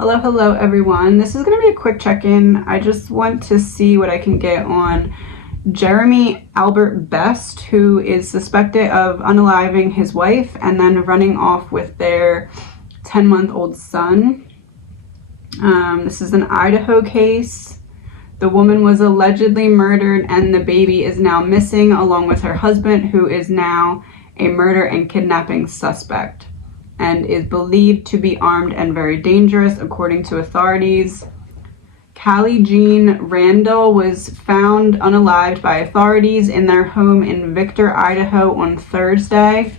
Hello everyone. This is going to be a quick check-in. I just want to see what I can get on Jeremy Albert Best, who is suspected of unaliving his wife and then running off with their 10-month-old son. This is an Idaho case. The woman was allegedly murdered and the baby is now missing, along with her husband, who is now a murder and kidnapping suspect and is believed to be armed and very dangerous, according to authorities. Callie Jean Randall was found unalived by authorities in their home in Victor, Idaho on Thursday,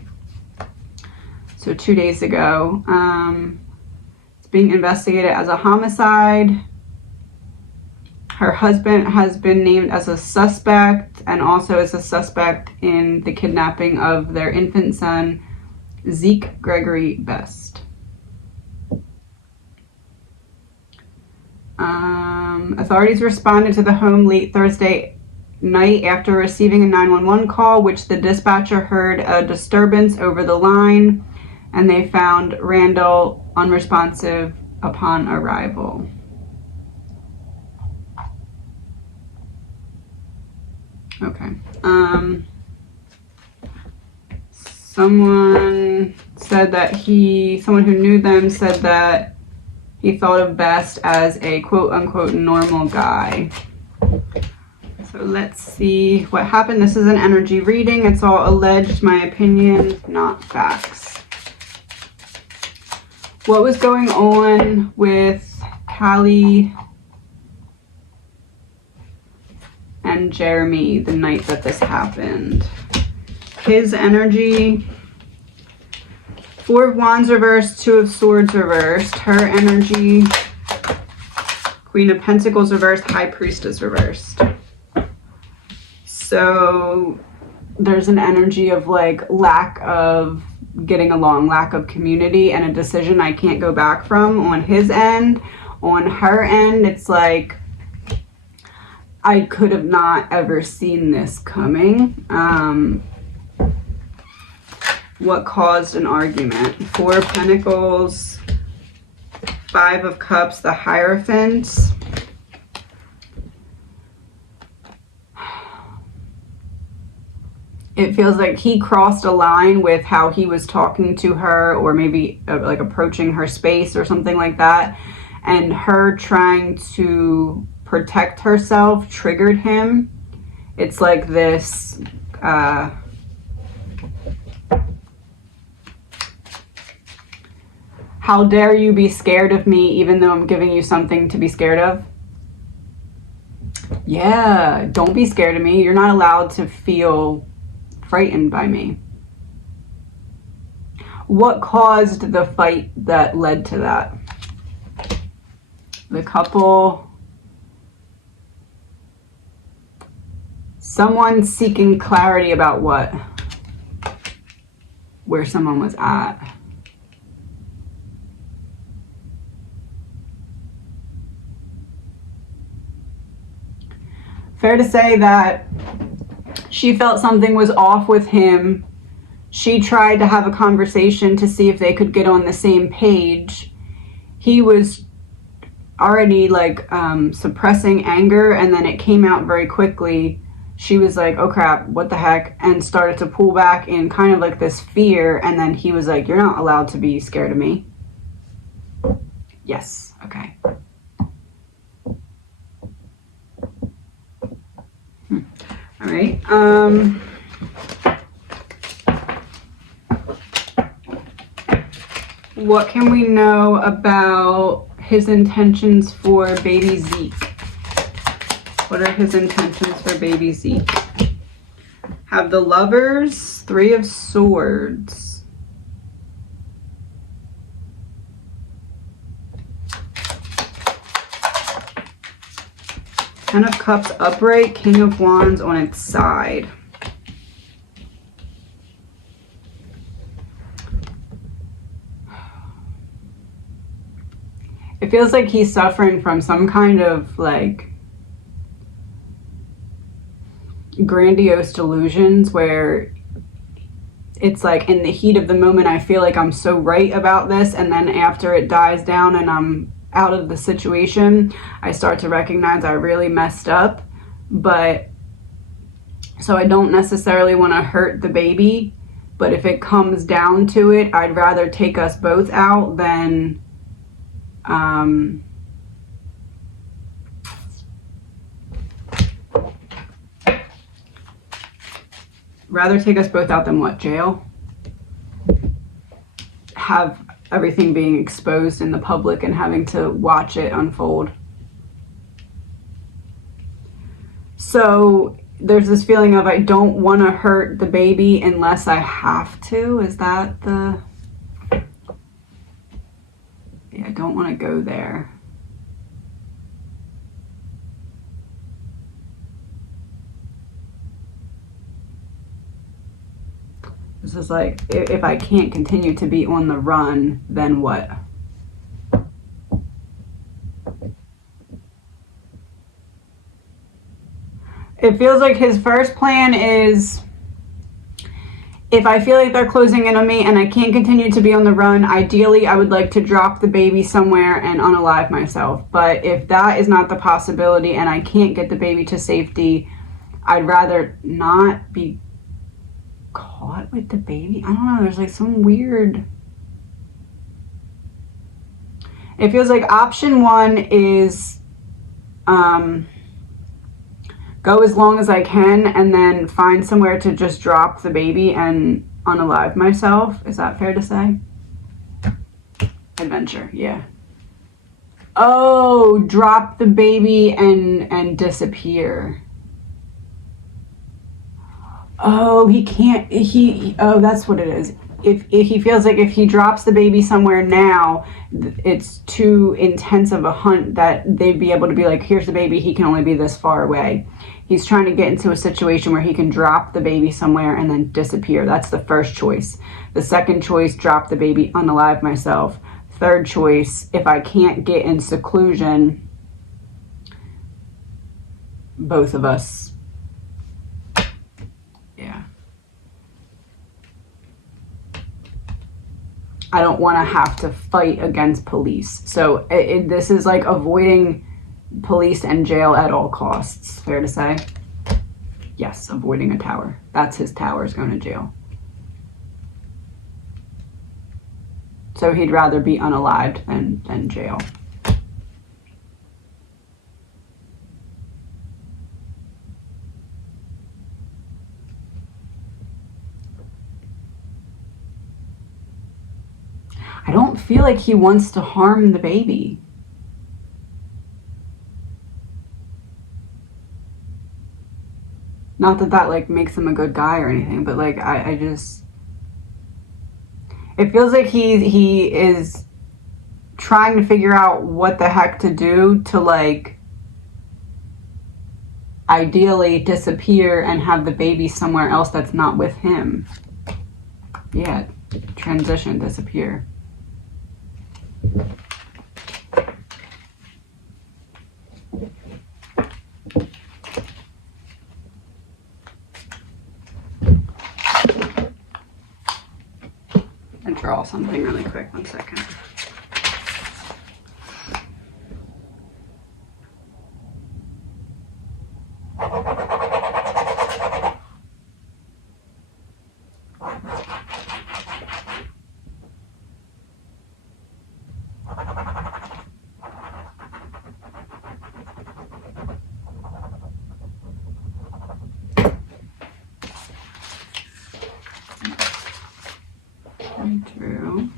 so 2 days ago. It's being investigated as a homicide. Her husband has been named as a suspect and also as a suspect in the kidnapping of their infant son, Zeke Gregory Best. Authorities responded to the home late Thursday night after receiving a 911 call, which the dispatcher heard a disturbance over the line, and they found Randall unresponsive upon arrival. Okay. Someone who knew them said that he thought of Best as a quote-unquote normal guy. So let's see what happened. This is an energy reading. It's all alleged, my opinion, not facts. What was going on with Callie and Jeremy the night that this happened? His energy: Four of Wands reversed, Two of Swords reversed. Her energy: Queen of Pentacles reversed, High Priestess reversed. So there's an energy of like lack of getting along, lack of community, and a decision I can't go back from on his end. On her end, it's like I could have not ever seen this coming. What caused an argument? Four of Pentacles, Five of Cups, the Hierophant. It feels like he crossed a line with how he was talking to her, or maybe like approaching her space or something like that. And her trying to protect herself triggered him. It's like this how dare you be scared of me even though I'm giving you something to be scared of? Yeah, don't be scared of me. You're not allowed to feel frightened by me. What caused the fight that led to that? The couple. Someone seeking clarity about what? Where someone was at. Fair to say that she felt something was off with him. She tried to have a conversation to see if they could get on the same page. He was already like suppressing anger, and then it came out very quickly. She was like, oh crap, what the heck, and started to pull back in kind of like this fear, and then he was like, you're not allowed to be scared of me. Yes, okay. All right. What can we know about his intentions for baby Zeke? What are his intentions for baby Zeke? Have the Lovers, Three of Swords. Ten of Cups upright, King of Wands on its side. It feels like he's suffering from some kind of like grandiose delusions where it's like in the heat of the moment I feel like I'm so right about this, and then after it dies down and I'm out of the situation, I start to recognize I really messed up. But so I don't necessarily want to hurt the baby, but if it comes down to it, I'd rather take us both out than what? Jail? Have everything being exposed in the public and having to watch it unfold. So there's this feeling of I don't want to hurt the baby unless I have to. Is that the... Yeah, I don't want to go there. This is like, if I can't continue to be on the run, then what? It feels like his first plan is, if I feel like they're closing in on me and I can't continue to be on the run, ideally I would like to drop the baby somewhere and unalive myself. But if that is not the possibility and I can't get the baby to safety, I'd rather not be caught with the baby. I don't know, there's like some weird... It feels like option one is go as long as I can and then find somewhere to just drop the baby and unalive myself. Is that fair to say? Adventure, yeah. Oh, drop the baby and disappear. Oh, he can't, oh, that's what it is. If he feels like if he drops the baby somewhere now, it's too intense of a hunt that they'd be able to be like, here's the baby, he can only be this far away. He's trying to get into a situation where he can drop the baby somewhere and then disappear. That's the first choice. The second choice, drop the baby, unalive myself. Third choice, if I can't get in seclusion, both of us. Yeah. I don't want to have to fight against police. So this is like avoiding police and jail at all costs. Fair to say? Yes, avoiding a tower. That's his tower, is going to jail. So he'd rather be unalived than jail. I don't feel like he wants to harm the baby. Not that that like makes him a good guy or anything, but like I just, it feels like he is trying to figure out what the heck to do to like ideally disappear and have the baby somewhere else that's not with him. Yeah, transition, disappear. And draw something really quick, 1 second. True.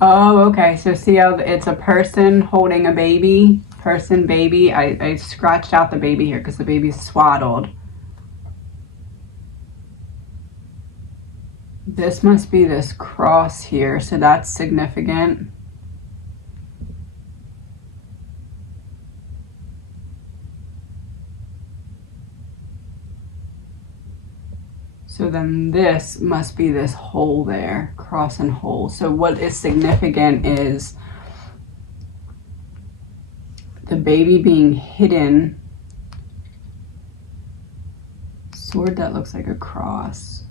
Oh, okay. So see how it's a person holding a baby? Person, baby. I scratched out the baby here because the baby's swaddled. This must be this cross here, so that's significant. So then this must be this hole there, cross and hole. So what is significant is the baby being hidden. Sword that looks like a cross.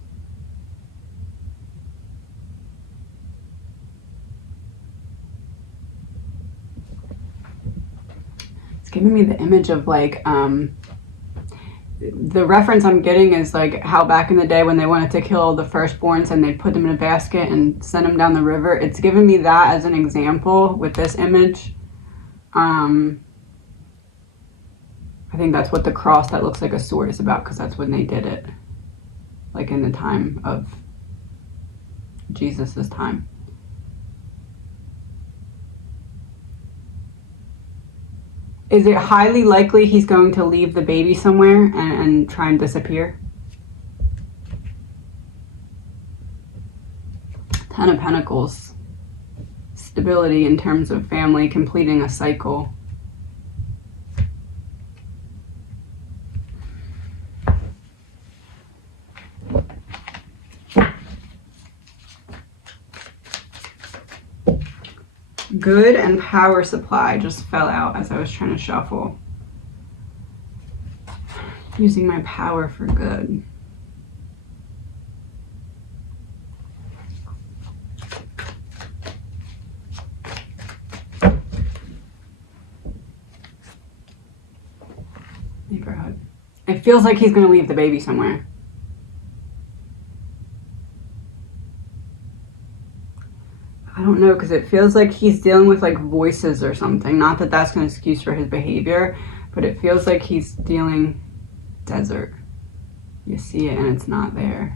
It's giving me the image of like, the reference I'm getting is like how back in the day when they wanted to kill the firstborns and they put them in a basket and send them down the river. It's giving me that as an example with this image. I think that's what the cross that looks like a sword is about, because that's when they did it. Like in the time of Jesus's time. Is it highly likely he's going to leave the baby somewhere and try and disappear? 10 of Pentacles. Stability in terms of family, completing a cycle. Good and power supply just fell out as I was trying to shuffle. Using my power for good. Neighborhood. It feels like he's going to leave the baby somewhere. I don't know, because it feels like he's dealing with like voices or something. Not that that's an excuse for his behavior, but it feels like he's dealing desert. You see it and it's not there.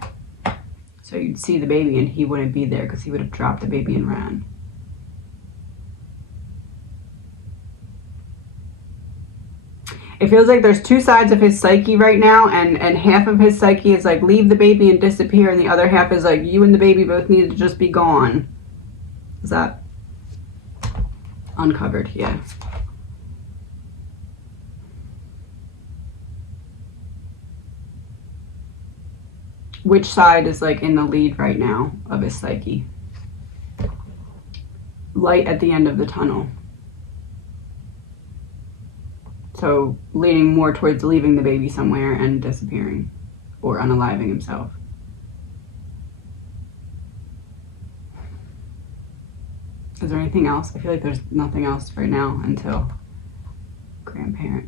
So you'd see the baby and he wouldn't be there because he would have dropped the baby and ran. It feels like there's two sides of his psyche right now, and half of his psyche is like leave the baby and disappear, and the other half is like you and the baby both need to just be gone. Is that uncovered? Yeah. Which side is like in the lead right now of his psyche? Light at the end of the tunnel. So leaning more towards leaving the baby somewhere and disappearing or unaliving himself. Is there anything else? I feel like there's nothing else right now until grandparent.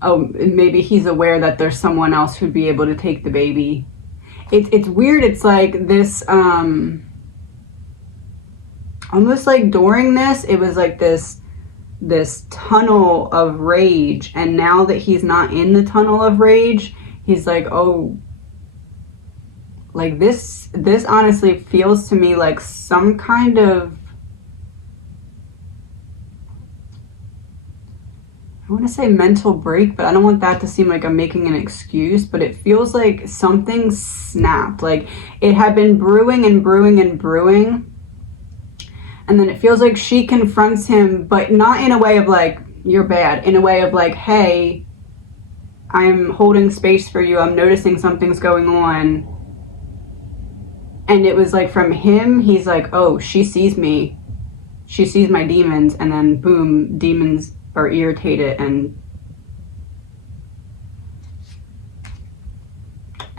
Oh, maybe he's aware that there's someone else who'd be able to take the baby. It's weird. It's like this, almost like during this, it was like this tunnel of rage. And now that he's not in the tunnel of rage, he's like, oh, like this honestly feels to me like some kind of, I want to say mental break, but I don't want that to seem like I'm making an excuse, but it feels like something snapped. Like it had been brewing and brewing and brewing. And then it feels like she confronts him, but not in a way of like, you're bad, in a way of like, hey, I'm holding space for you. I'm noticing something's going on. And it was like from him, he's like, oh, she sees me. She sees my demons. And then boom, demons are irritated and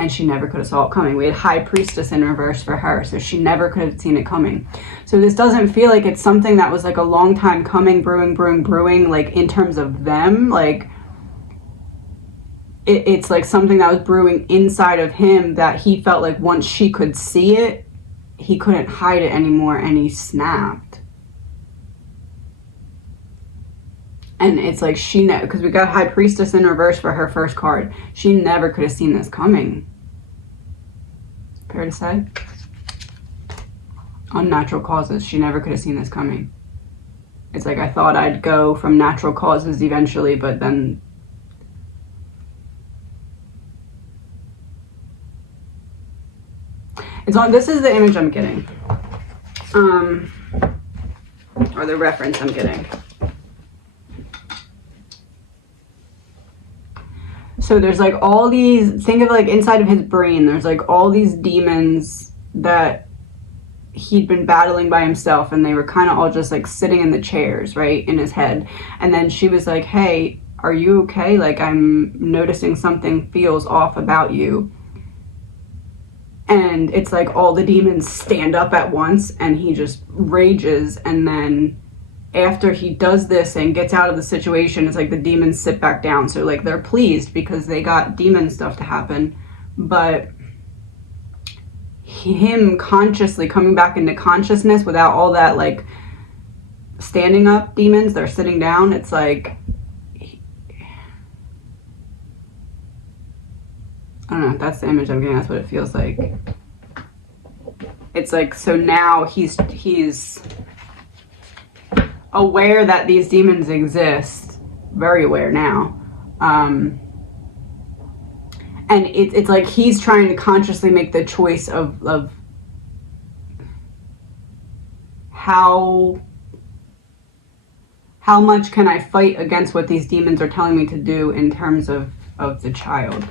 she never could have saw it coming. We had High Priestess in reverse for her, so she never could have seen it coming. So this doesn't feel like it's something that was like a long time coming, brewing, like in terms of them. Like it's like something that was brewing inside of him that he felt like once she could see it, he couldn't hide it anymore, and he snapped. And it's like she, because we got High Priestess in reverse for her first card. She never could have seen this coming. Fair to say? Unnatural causes. She never could have seen this coming. It's like I thought I'd go from natural causes eventually, but then it's on. This is the image I'm getting, or the reference I'm getting. So there's like all these, think of like inside of his brain, there's like all these demons that he'd been battling by himself, and they were kind of all just like sitting in the chairs, right, in his head. And then she was like, hey, are you okay? Like, I'm noticing something feels off about you. And it's like all the demons stand up at once, and he just rages. And then after he does this and gets out of the situation, it's like the demons sit back down. So like they're pleased because they got demon stuff to happen. But him consciously coming back into consciousness without all that like standing up demons, they're sitting down. It's like, I don't know, that's the image I'm getting. That's what it feels like. It's like, so now he's aware that these demons exist, very aware now. And it's like he's trying to consciously make the choice of how much can I fight against what these demons are telling me to do in terms of the child.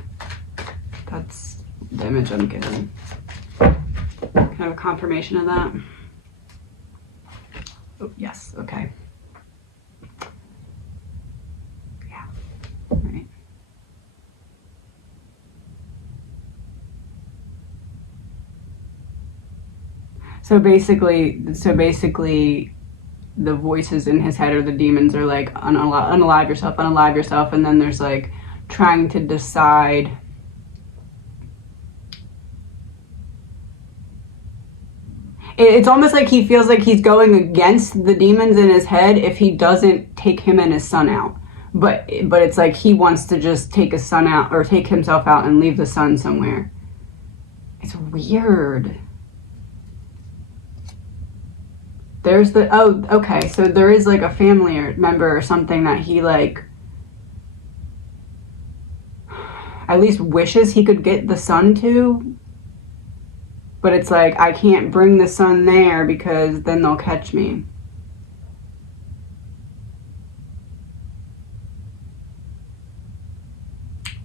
That's the image I'm getting. Can I have a confirmation of that? Oh, yes, okay. Yeah, right. So basically, the voices in his head or the demons are like, unalive yourself, and then there's like trying to decide it's almost like he feels like he's going against the demons in his head if he doesn't take him and his son out. But it's like he wants to just take his son out, or take himself out and leave the son somewhere. It's weird. There's the, oh, okay, so there is like a family member or something that he like at least wishes he could get the son to. But it's like, I can't bring the son there because then they'll catch me.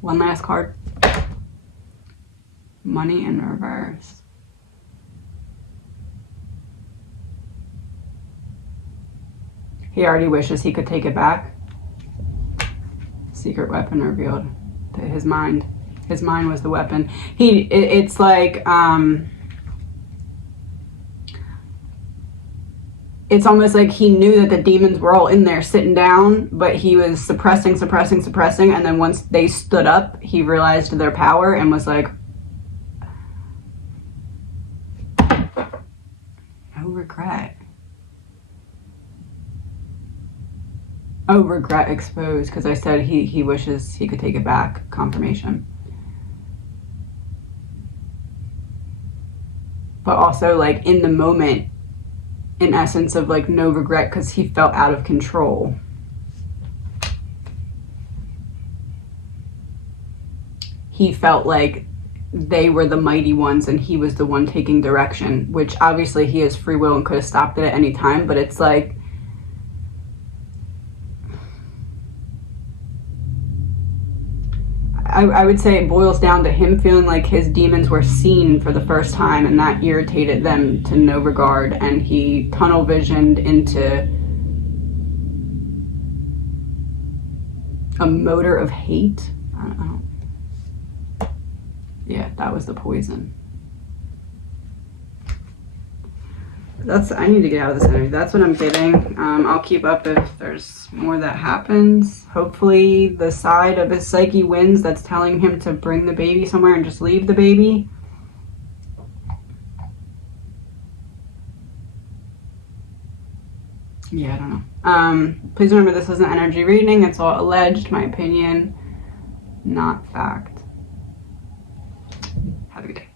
One last card. Money in reverse. He already wishes he could take it back. Secret weapon revealed. His mind. His mind was the weapon. It's like, it's almost like he knew that the demons were all in there sitting down, but he was suppressing, and then once they stood up, he realized their power and was like, no regret. Oh, regret exposed, because I said he wishes he could take it back. Confirmation. But also, like, in the moment, in essence of, like, no regret, because he felt out of control. He felt like they were the mighty ones and he was the one taking direction, which obviously he has free will and could have stopped it at any time, but it's like, I would say it boils down to him feeling like his demons were seen for the first time, and that irritated them to no regard, and he tunnel visioned into a motor of hate. I don't know. Yeah, that was the poison. I need to get out of this energy. That's what I'm getting. I'll keep up if there's more that happens. Hopefully the side of his psyche wins that's telling him to bring the baby somewhere and just leave the baby. Yeah, I don't know. Please remember, this is an energy reading. It's all alleged, my opinion, not fact. Have a good day.